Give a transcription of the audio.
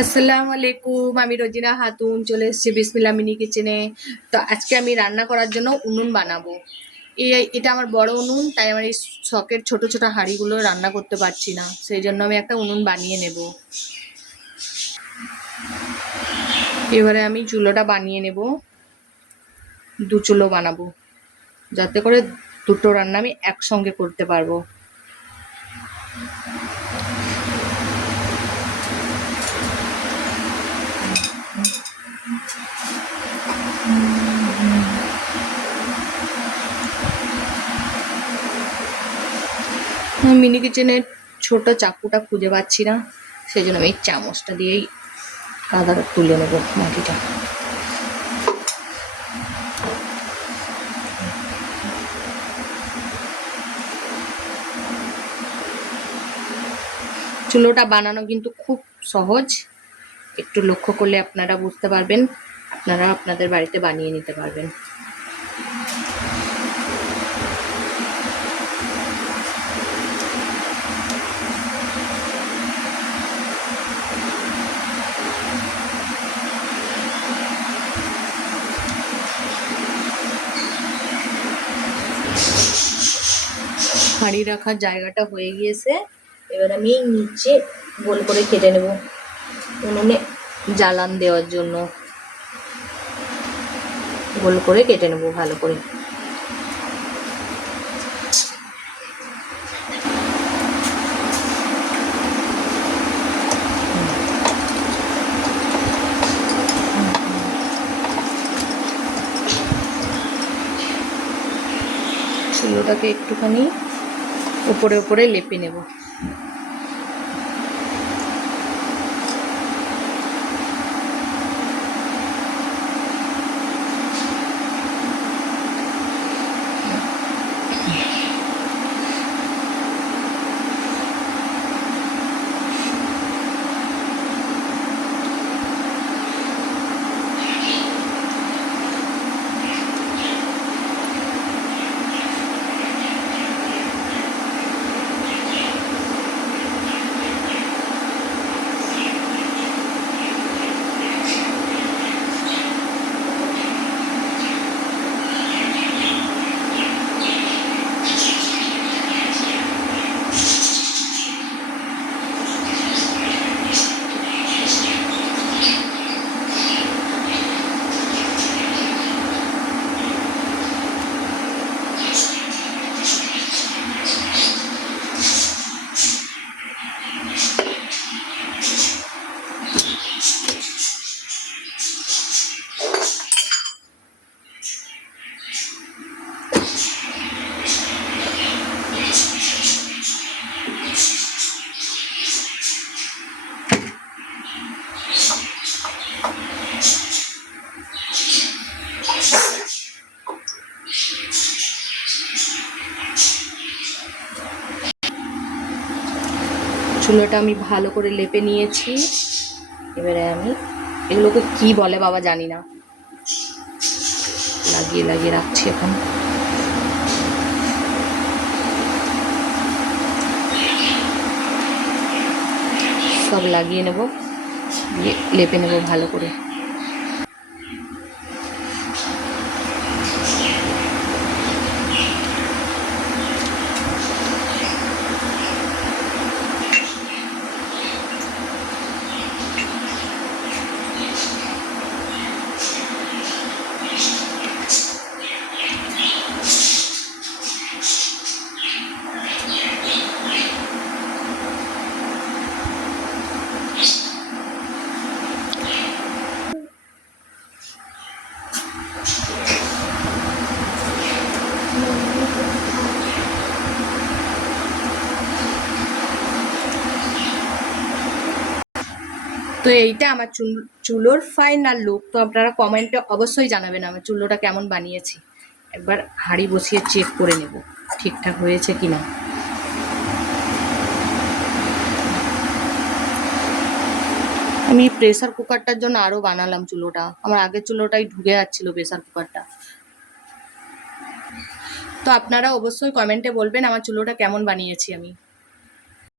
আসসালামু আলাইকুম, আমি রোজিনা খাতুন চলে এসেছি বিসমিল্লাহ মিনি কিচেনে। তো আজকে আমি রান্না করার জন্য উনুন বানাবো। এটা আমার বড় উনুন, তাই আমার এই শখের ছোট ছোট হাঁড়িগুলো রান্না করতে পারছি না, সেই জন্য আমি একটা উনুন বানিয়ে নেব। এবারে আমি চুলোটা বানিয়ে নেব, দু চুলো বানাবো যাতে করে দুটো রান্না আমি একসঙ্গে করতে পারবো। মিনি কিচেনের ছোট চাকুটা খুঁজে পাচ্ছি না, সেই জন্য আমি এই চামচটা দিয়েই কাদাটা তুলে নেব মাটিটা। চুলোটা বানানো কিন্তু খুব সহজ, একটু লক্ষ্য করলে আপনারা বুঝতে পারবেন, আপনারা আপনাদের বাড়িতে বানিয়ে নিতে পারবেন। হাঁড়ি রাখার জায়গাটা হয়ে গিয়েছে, এবার আমি নিচে গোল করে কেটে নেব উনুনে জ্বালান দেওয়ার জন্য। গোল করে কেটে নেব ভালো করে। চুলোটাকে একটুখানি উপরে উপরে লেপে নেব। চুলোটা আমি ভালো করে লেপে নিয়েছি। এবারে আমি এগুলোকে কি বলে বাবা জানি না, লাগিয়ে লাগিয়ে রাখছি। এখন সব লাগিয়ে নেব, দিয়ে লেপে নেব ভালো করে। তো এইটা আমার চুলোর ফাইনাল লুক। তো আপনারা কমেন্টে অবশ্যই জানাবেন আমার চুলোটা কেমন বানিয়েছি। একবার হাঁড়ি বসিয়ে চেক করে নেব ঠিকঠাক হয়েছে কিনা। আমি প্রেসার কুকারটার জন্য আরও বানালাম চুলোটা, আমার আগের চুলোটাই ঢুকে যাচ্ছিল প্রেসার কুকারটা। তো আপনারা অবশ্যই কমেন্টে বলবেন আমার চুলোটা কেমন বানিয়েছি আমি।